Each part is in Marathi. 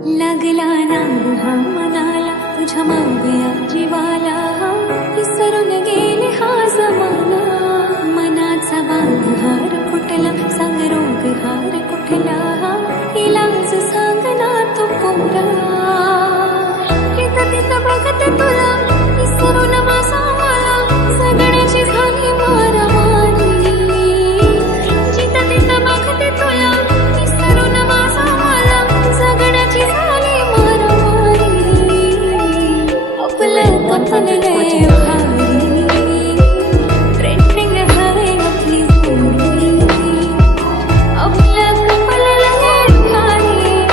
लागला नाग हा मनाला तुझ्या मागया जीवाला विसरून गेले हा जमाना मनाचा बांध हार फुटला सांग रोग हार कुठला इलाज सांग ना तू कोरा तिथं तिथं बघत तुला विसरून माझा मला सगळ्याची झाली मारामारी जिथं तिथं बघते तुला विसरून माझा मला सगळ्याची झाली मारामारी आपलं कथन लय भारी ट्रेंडिंग आहे आपली जोडी आपलं कपल लय भारी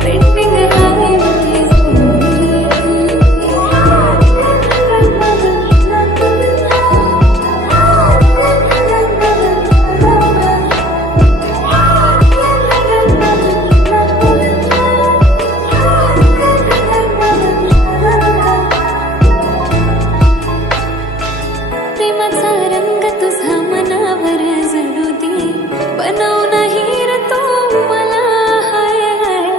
ट्रेंडिंग आहे आपली प्रेमाचा रंग तुझा मनावर जडू दे बनव नाही रे तो मला हाय हाय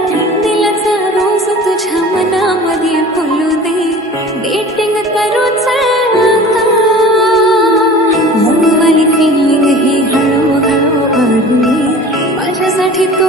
दिलाचा रोज तुझ्या मनामध्ये फुलू दे डेटिंग करूच आता मनवाली फिलिंग हे हळूहळू वाढली माझ्यासाठी तू